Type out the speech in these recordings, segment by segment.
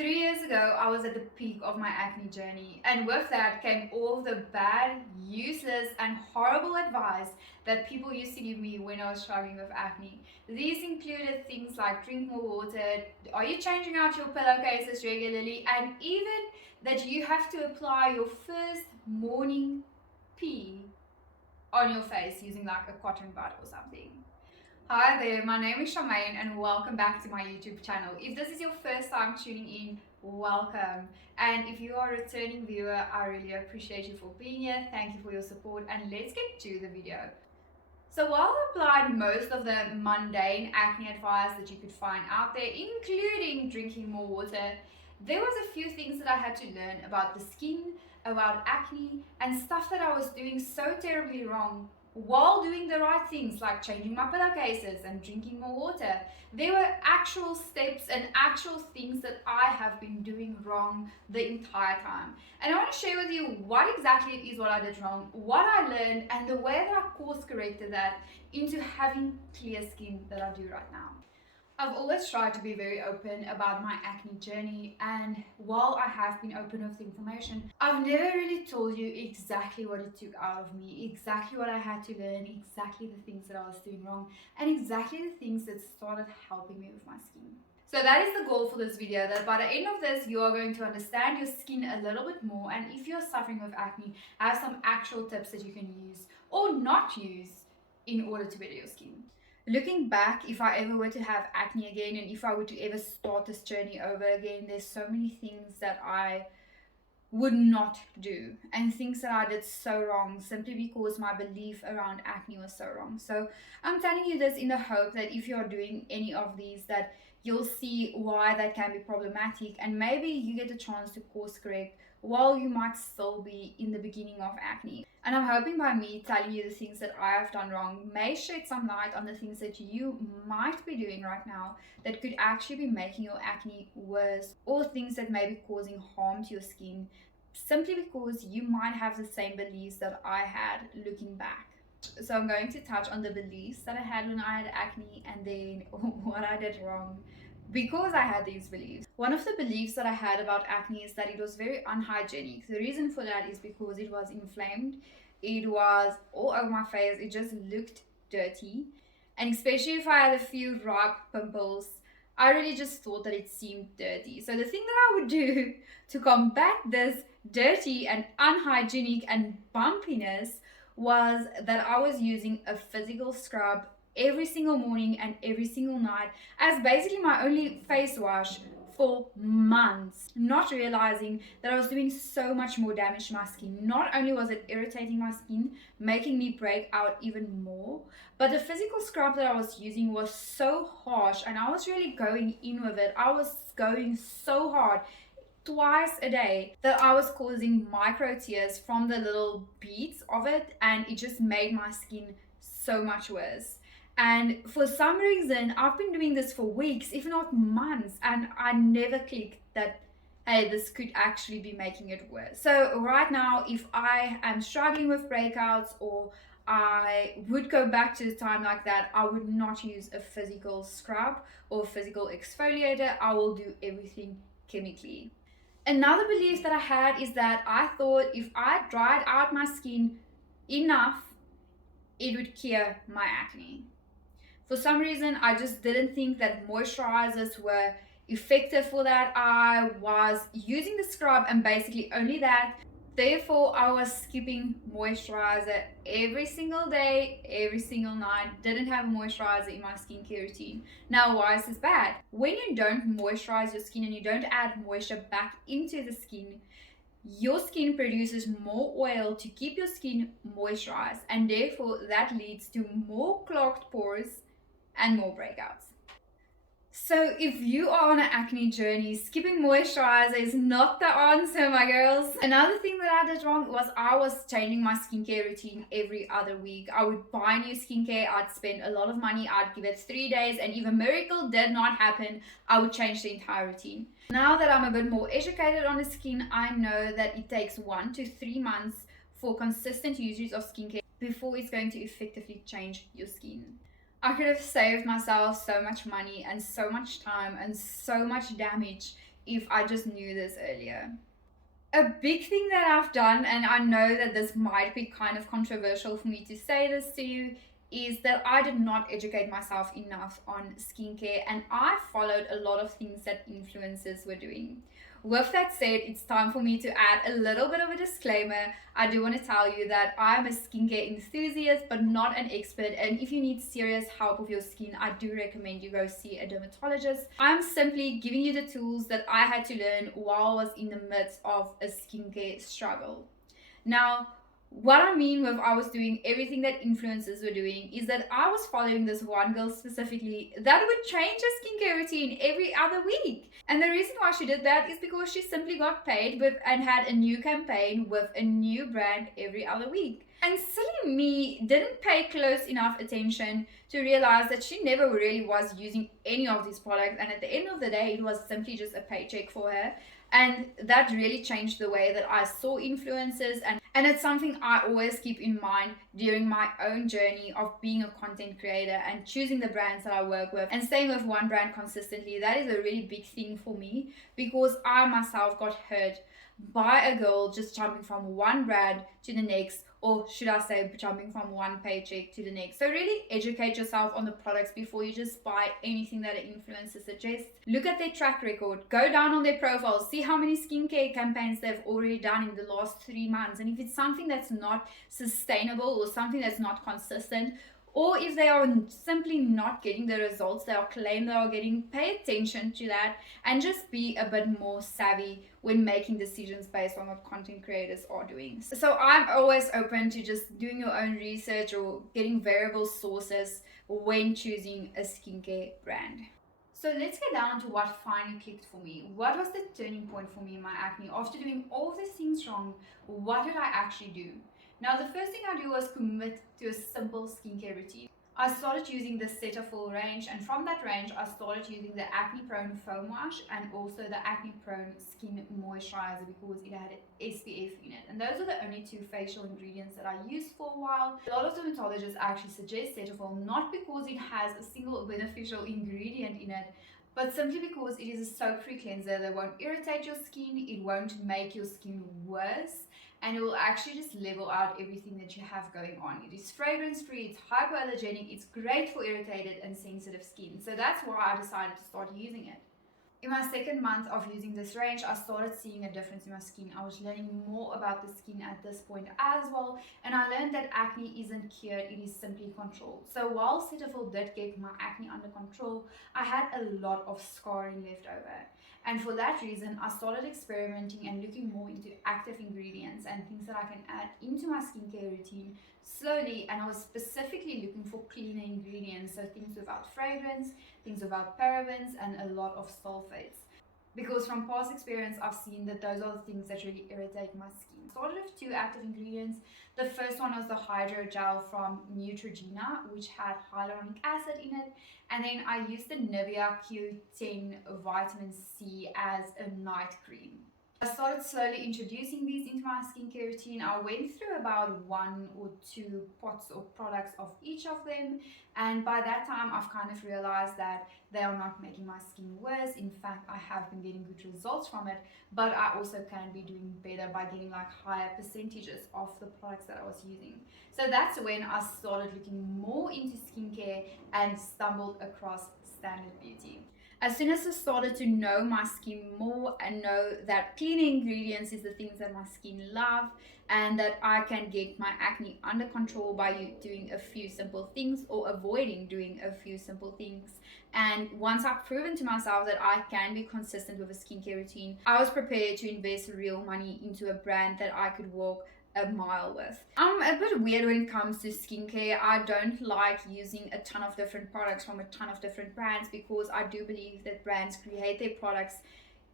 3 years ago, I was at the peak of my acne journey, and with that came all the bad, useless, and horrible advice that people used to give me when I was struggling with acne. These included things like drink more water, are you changing out your pillowcases regularly, and even that you have to apply your first morning pee on your face using like a cotton bud or something. Hi there, my name is Charmaine and welcome back to my YouTube channel. If this is your first time tuning in, welcome. And if you are a returning viewer, I really appreciate you for being here. Thank you for your support and let's get to the video. So while I applied most of the mundane acne advice that you could find out there, including drinking more water, there was a few things that I had to learn about the skin, about acne, and stuff that I was doing so terribly wrong while doing the right things like changing my pillowcases and drinking more water. There were actual steps and actual things that I have been doing wrong the entire time. And I want to share with you what exactly it is what I did wrong, what I learned, and the way that I course corrected that into having clear skin that I do right now. I've always tried to be very open about my acne journey, and while I have been open with the information, I've never really told you exactly what it took out of me, exactly what I had to learn, exactly the things that I was doing wrong, and exactly the things that started helping me with my skin. So that is the goal for this video, that by the end of this, you are going to understand your skin a little bit more, and if you're suffering with acne, I have some actual tips that you can use or not use in order to better your skin. Looking back, if I ever were to have acne again and if I were to ever start this journey over again, there's so many things that I would not do and things that I did so wrong simply because my belief around acne was so wrong. So I'm telling you this in the hope that if you're doing any of these, that you'll see why that can be problematic and maybe you get a chance to course correct while you might still be in the beginning of acne. And I'm hoping by me telling you the things that I have done wrong may shed some light on the things that you might be doing right now that could actually be making your acne worse, or things that may be causing harm to your skin simply because you might have the same beliefs that I had looking back. So I'm going to touch on the beliefs that I had when I had acne and then what I did wrong because I had these beliefs. One of the beliefs that I had about acne is that it was very unhygienic. The reason for that is because it was inflamed, it was all over my face, it just looked dirty, and especially if I had a few ripe pimples, I really just thought that it seemed dirty. So the thing that I would do to combat this dirty and unhygienic and bumpiness was that I was using a physical scrub every single morning and every single night as basically my only face wash for months, not realizing that I was doing so much more damage to my skin. Not only was it irritating my skin, making me break out even more, but the physical scrub that I was using was so harsh and I was really going in with it. I was going so hard twice a day that I was causing micro tears from the little beads of it, and it just made my skin so much worse. And for some reason, I've been doing this for weeks, if not months, and I never clicked that, hey, this could actually be making it worse. So right now, if I am struggling with breakouts or I would go back to the time like that, I would not use a physical scrub or physical exfoliator. I will do everything chemically. Another belief that I had is that I thought if I dried out my skin enough, it would cure my acne. For some reason, I just didn't think that moisturizers were effective for that. I was using the scrub and basically only that. Therefore, I was skipping moisturizer every single day, every single night. Didn't have a moisturizer in my skincare routine. Now, why is this bad? When you don't moisturize your skin and you don't add moisture back into the skin, your skin produces more oil to keep your skin moisturized, and therefore that leads to more clogged pores and more breakouts. So if you are on an acne journey, skipping moisturizer is not the answer, my girls. Another thing that I did wrong was I was changing my skincare routine every other week. I would buy new skincare, I'd spend a lot of money, I'd give it 3 days, and if a miracle did not happen, I would change the entire routine. Now that I'm a bit more educated on the skin, I know that it takes 1 to 3 months for consistent usage of skincare before it's going to effectively change your skin. I could have saved myself so much money and so much time and so much damage if I just knew this earlier. A big thing that I've done, and I know that this might be kind of controversial for me to say this to you, is that I did not educate myself enough on skincare, and I followed a lot of things that influencers were doing. With that said, it's time for me to add a little bit of a disclaimer. I do want to tell you that I'm a skincare enthusiast but not an expert, and if you need serious help with your skin, I do recommend you go see a dermatologist. I'm simply giving you the tools that I had to learn while I was in the midst of a skincare struggle. Now, what I mean with I was doing everything that influencers were doing is that I was following this one girl specifically that would change her skincare routine every other week. And the reason why she did that is because she simply got paid with and had a new campaign with a new brand every other week. And silly me didn't pay close enough attention to realize that she never really was using any of these products, and at the end of the day, it was simply just a paycheck for her. And that really changed the way that I saw influencers, and it's something I always keep in mind during my own journey of being a content creator and choosing the brands that I work with and staying with one brand consistently. That is a really big thing for me because I myself got hurt by a girl just jumping from one brand to the next, or should I say jumping from one paycheck to the next. So really educate yourself on the products before you just buy anything that an influencer suggests. Look at their track record, go down on their profile, see how many skincare campaigns they've already done in the last 3 months, and if it's something that's not sustainable or something that's not consistent, or if they are simply not getting the results they are claim they are getting, pay attention to that and just be a bit more savvy when making decisions based on what content creators are doing. So I'm always open to just doing your own research or getting variable sources when choosing a skincare brand. So let's get down to what finally clicked for me. What was the turning point for me in my acne? After doing all of these things wrong, what did I actually do? Now, the first thing I do was commit to a simple skincare routine. I started using the Cetaphil range, and from that range, I started using the Acne Prone Foam Wash and also the Acne Prone Skin Moisturizer because it had SPF in it. And those are the only two facial ingredients that I used for a while. A lot of dermatologists actually suggest Cetaphil not because it has a single beneficial ingredient in it, but simply because it is a soap-free cleanser that won't irritate your skin, it won't make your skin worse, and it will actually just level out everything that you have going on. It is fragrance free, it's hypoallergenic, it's great for irritated and sensitive skin. So that's why I decided to start using it. In my second month of using this range, I started seeing a difference in my skin. I was learning more about the skin at this point as well, and I learned that acne isn't cured, it is simply controlled. So while Cetaphil did get my acne under control, I had a lot of scarring left over. And for that reason, I started experimenting and looking more into active ingredients and things that I can add into my skincare routine slowly. And I was specifically looking for cleaner ingredients, so things without fragrance, things without parabens, and a lot of sulfates. Because from past experience, I've seen that those are the things that really irritate my skin. I started with 2 active ingredients. The first one was the Hydro Gel from Neutrogena, which had hyaluronic acid in it. And then I used the Nivea Q10 Vitamin C as a night cream. I started slowly introducing these into my skincare routine. I went through about 1 or 2 pots or products of each of them, and by that time I've kind of realized that they are not making my skin worse. In fact, I have been getting good results from it, but I also can be doing better by getting like higher percentages of the products that I was using. So that's when I started looking more into skincare and stumbled across Standard Beauty. As soon as I started to know my skin more and know that cleaning ingredients is the things that my skin love, and that I can get my acne under control by doing a few simple things or avoiding doing a few simple things. And once I've proven to myself that I can be consistent with a skincare routine, I was prepared to invest real money into a brand that I could walk a mile with. I'm a bit weird when it comes to skincare. I don't like using a ton of different products from a ton of different brands because I do believe that brands create their products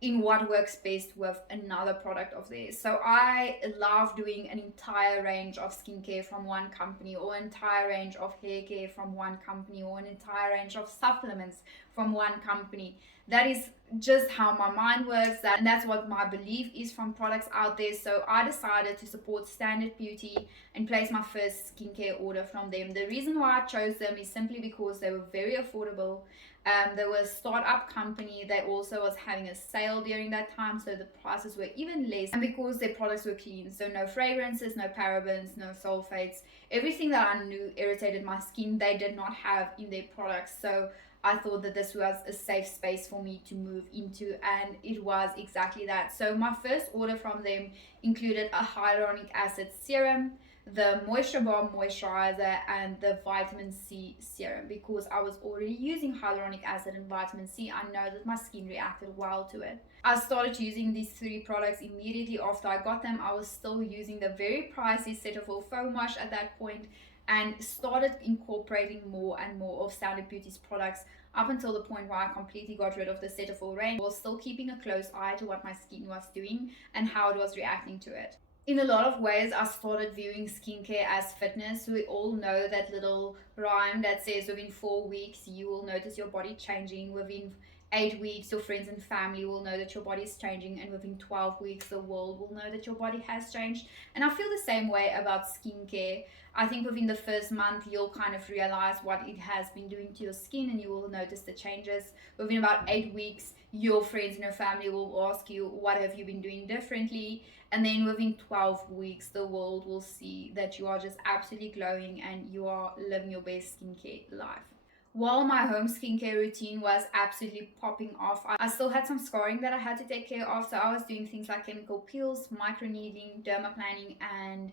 in what works best with another product of theirs. So I love doing an entire range of skincare from one company, or an entire range of hair care from one company, or an entire range of supplements from one company. That is just how my mind works, and that's what my belief is from products out there. So I decided to support Standard Beauty and place my first skincare order from them. The reason why I chose them is simply because they were very affordable. There was a startup company that also was having a sale during that time, so the prices were even less. And because their products were clean, so no fragrances, no parabens, no sulfates, everything that I knew irritated my skin, they did not have in their products. So I thought that this was a safe space for me to move into, and it was exactly that. So my first order from them included a hyaluronic acid serum, the Moisture Bomb moisturizer, and the vitamin C serum. Because I was already using hyaluronic acid and vitamin C, I know that my skin reacted well to it. I started using these 3 products immediately after I got them. I was still using the very pricey Cetaphil foam wash at that point, and started incorporating more and more of Standard Beauty's products up until the point where I completely got rid of the Cetaphil range, while still keeping a close eye to what my skin was doing and how it was reacting to it. In a lot of ways, I started viewing skincare as fitness. We all know that little rhyme that says within 4 weeks you will notice your body changing, within 8 weeks your friends and family will know that your body is changing, and within 12 weeks the world will know that your body has changed. And I feel the same way about skincare. I think within the first month you'll kind of realize what it has been doing to your skin, and you will notice the changes. Within about 8 weeks your friends and your family will ask you, what have you been doing differently? And then within 12 weeks the world will see that you are just absolutely glowing and you are living your best skincare life. While my home skincare routine was absolutely popping off, I still had some scarring that I had to take care of. So I was doing things like chemical peels, microneedling, dermaplaning, and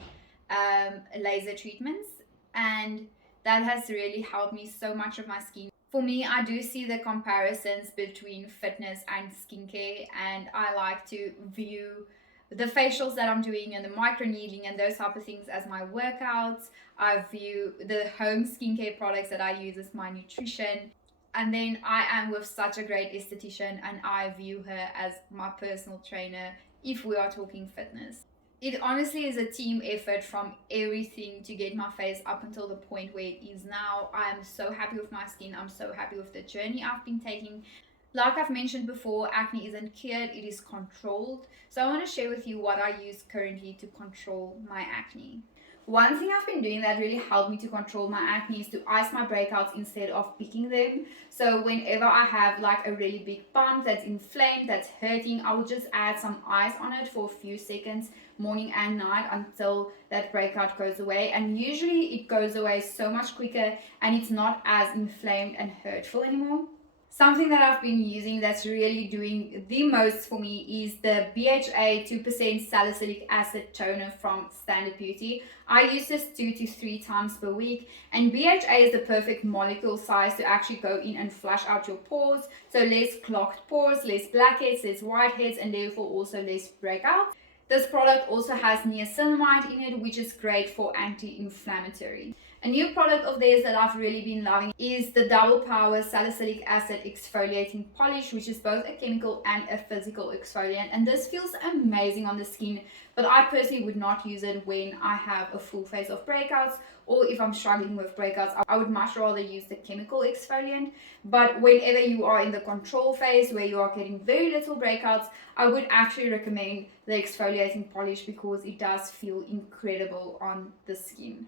laser treatments. And that has really helped me so much of my skin. For me, I do see the comparisons between fitness and skincare, and I like to view the facials that I'm doing and the microneedling and those type of things as my workouts. I view the home skincare products that I use as my nutrition. And then I am with such a great esthetician, and I view her as my personal trainer if we are talking fitness. It honestly is a team effort from everything to get my face up until the point where it is now. I am so happy with my skin. I'm so happy with the journey I've been taking. Like I've mentioned before, acne isn't cured, it is controlled. So I want to share with you what I use currently to control my acne. One thing I've been doing that really helped me to control my acne is to ice my breakouts instead of picking them. So whenever I have like a really big bump that's inflamed, that's hurting, I will just add some ice on it for a few seconds, morning and night, until that breakout goes away. And usually it goes away so much quicker and it's not as inflamed and hurtful anymore. Something that I've been using that's really doing the most for me is the BHA 2% salicylic acid toner from Standard Beauty. I use this 2 to 3 times per week, and BHA is the perfect molecule size to actually go in and flush out your pores. So less clogged pores, less blackheads, less whiteheads, and therefore also less breakouts. This product also has niacinamide in it, which is great for anti-inflammatory. A new product of theirs that I've really been loving is the Double Power Salicylic Acid Exfoliating Polish, which is both a chemical and a physical exfoliant. And this feels amazing on the skin, but I personally would not use it when I have a full face of breakouts, or if I'm struggling with breakouts. I would much rather use the chemical exfoliant. But whenever you are in the control phase where you are getting very little breakouts, I would actually recommend the exfoliating polish because it does feel incredible on the skin.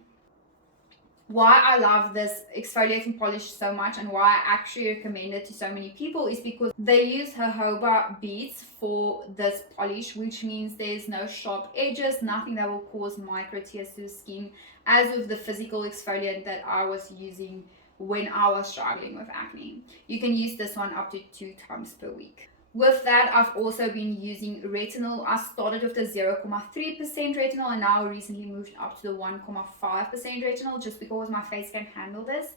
Why I love this exfoliating polish so much and why I actually recommend it to so many people is because they use jojoba beads for this polish, which means there's no sharp edges, nothing that will cause micro tears to the skin, as with the physical exfoliant that I was using when I was struggling with acne. You can use this one up to 2 times per week. With that, I've also been using retinol. I started with the 0.3% retinol and now recently moved up to the 1.5% retinol just because my face can handle this.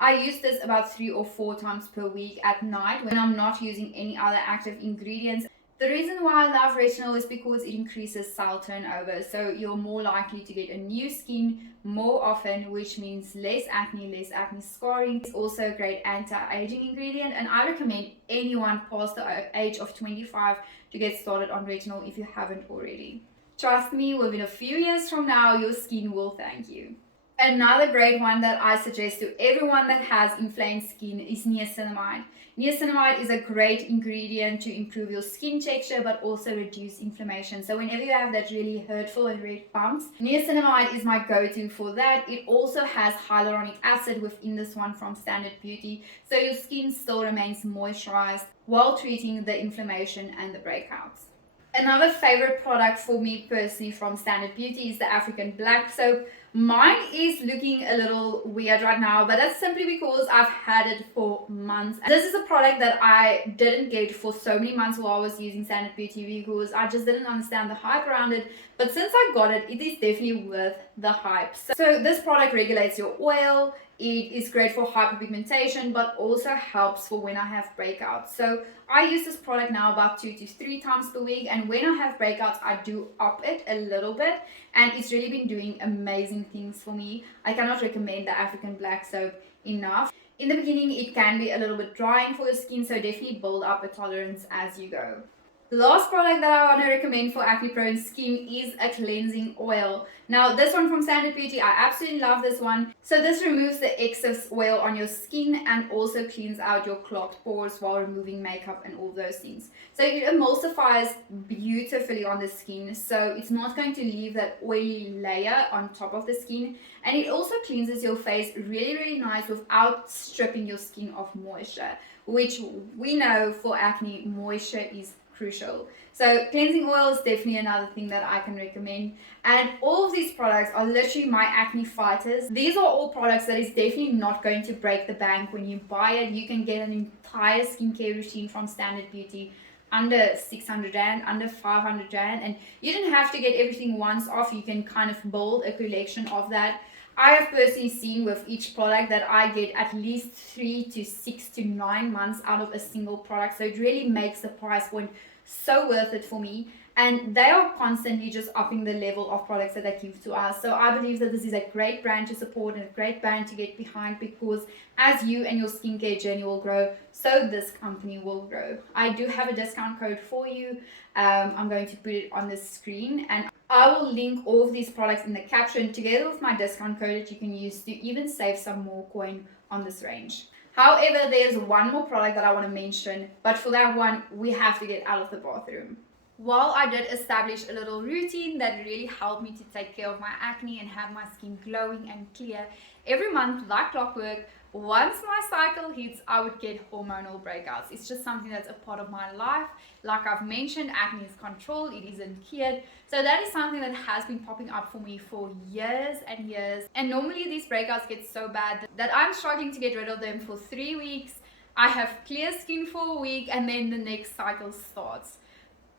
I use this about 3 or 4 times per week at night when I'm not using any other active ingredients. The reason why I love retinol is because it increases cell turnover, so you're more likely to get a new skin more often, which means less acne scarring. It's also a great anti-aging ingredient, and I recommend anyone past the age of 25 to get started on retinol if you haven't already. Trust me, within a few years from now, your skin will thank you. Another great one that I suggest to everyone that has inflamed skin is niacinamide. Niacinamide is a great ingredient to improve your skin texture but also reduce inflammation. So whenever you have that really hurtful and red bumps, niacinamide is my go-to for that. It also has hyaluronic acid within this one from Standard Beauty, so your skin still remains moisturized while treating the inflammation and the breakouts. Another favorite product for me personally from Standard Beauty is the African Black Soap. Mine is looking a little weird right now, but that's simply because I've had it for months. This is a product that I didn't get for so many months while I was using Standard Beauty because I just didn't understand the hype around it. But since I got it, it is definitely worth the hype. So this product regulates your oil. It is great for hyperpigmentation, but also helps for when I have breakouts. So I use this product now about 2 to 3 times per week, and when I have breakouts, I do up it a little bit, and it's really been doing amazing things for me. I cannot recommend the African Black Soap enough. In the beginning, it can be a little bit drying for your skin, so definitely build up a tolerance as you go. The last product that I want to recommend for acne prone skin is a cleansing oil. Now this one from Standard Beauty, I absolutely love this one. So this removes the excess oil on your skin and also cleans out your clogged pores while removing makeup and all those things. So it emulsifies beautifully on the skin, so it's not going to leave that oily layer on top of the skin, and it also cleanses your face really nice without stripping your skin of moisture, which we know for acne, moisture is crucial. So cleansing oil is definitely another thing that I can recommend, and all of these products are literally my acne fighters. These are all products that is definitely not going to break the bank when you buy it. You can get an entire skincare routine from Standard Beauty under 600 rand, under 500 rand, and you didn't have to get everything once off. You can kind of build a collection of that. I have personally seen with each product that I get at least 3 to 6 to 9 months out of a single product. So it really makes the price point so worth it for me. And they are constantly just upping the level of products that they give to us. So I believe that this is a great brand to support and a great brand to get behind, because as you and your skincare journey will grow, so this company will grow. I do have a discount code for you. I'm going to put it on the screen, and I will link all of these products in the caption together with my discount code that you can use to even save some more coin on this range. However, there's one more product that I want to mention, but for that one, we have to get out of the bathroom. While I did establish a little routine that really helped me to take care of my acne and have my skin glowing and clear, every month, like clockwork, once my cycle hits, I would get hormonal breakouts. It's just something that's a part of my life. Like I've mentioned, acne is controlled, it isn't cured. So that is something that has been popping up for me for years and years. And normally these breakouts get so bad that I'm struggling to get rid of them for 3 weeks. I have clear skin for a week, and then the next cycle starts.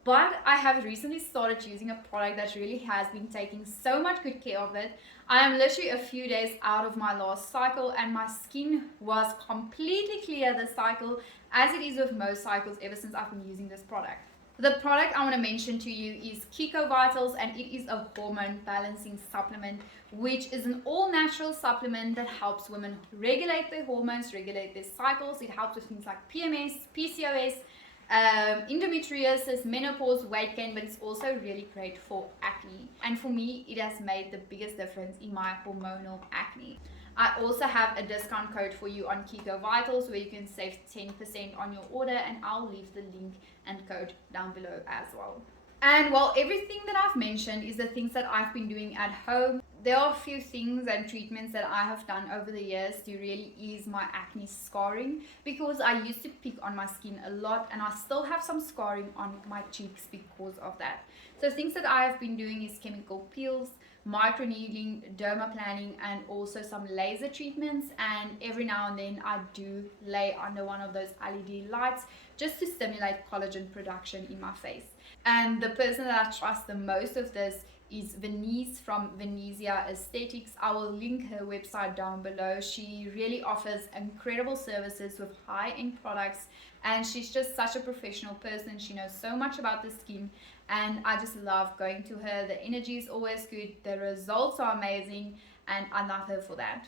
But I have recently started using a product that really has been taking so much good care of it. I am literally a few days out of my last cycle, and my skin was completely clear this cycle, as it is with most cycles ever since I've been using this product. The product I want to mention to you is Kiko Vitals, and it is a hormone balancing supplement, which is an all-natural supplement that helps women regulate their hormones, regulate their cycles. It helps with things like PMS, PCOS, endometriosis, menopause, weight gain, but it's also really great for acne. And for me, it has made the biggest difference in my hormonal acne. I also have a discount code for you on Kiko Vitals where you can save 10% on your order, and I'll leave the link and code down below as well. And while everything that I've mentioned is the things that I've been doing at home, there are a few things and treatments that I have done over the years to really ease my acne scarring, because I used to pick on my skin a lot, and I still have some scarring on my cheeks because of that. So things that I have been doing is chemical peels, microneedling, dermaplaning, and also some laser treatments. And every now and then I do lay under one of those LED lights just to stimulate collagen production in my face. And the person that I trust the most of this is Venice from Venezia Aesthetics. I will link her website down below. She really offers incredible services with high-end products, and she's just such a professional person. She knows so much about the skin, and I just love going to her. The energy is always good, the results are amazing, and I love her for that.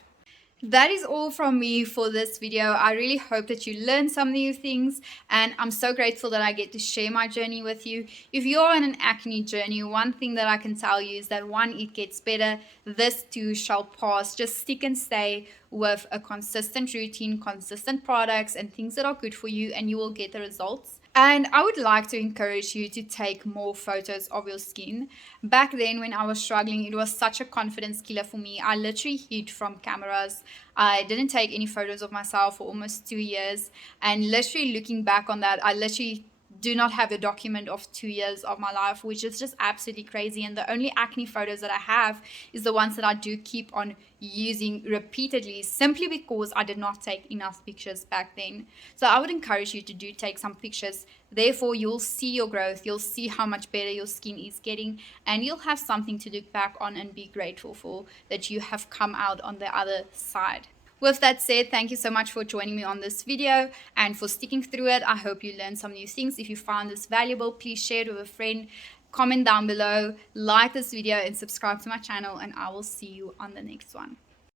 That is all from me for this video. I really hope that you learned some new things, and I'm so grateful that I get to share my journey with you. If you're on an acne journey, one thing that I can tell you is that one, it gets better. This too shall pass. Just stick and stay with a consistent routine, consistent products, and things that are good for you, and you will get the results. And I would like to encourage you to take more photos of your skin. Back then, when I was struggling, it was such a confidence killer for me. I literally hid from cameras. I didn't take any photos of myself for almost 2 years. And literally looking back on that, I literally do not have a document of 2 years of my life, which is just absolutely crazy. And the only acne photos that I have is the ones that I do keep on using repeatedly, simply because I did not take enough pictures back then. So I would encourage you to do take some pictures. Therefore, you'll see your growth, you'll see how much better your skin is getting, and you'll have something to look back on and be grateful for, that you have come out on the other side. With that said, thank you so much for joining me on this video and for sticking through it. I hope you learned some new things. If you found this valuable, please share it with a friend. Comment down below, like this video, and subscribe to my channel, and I will see you on the next one.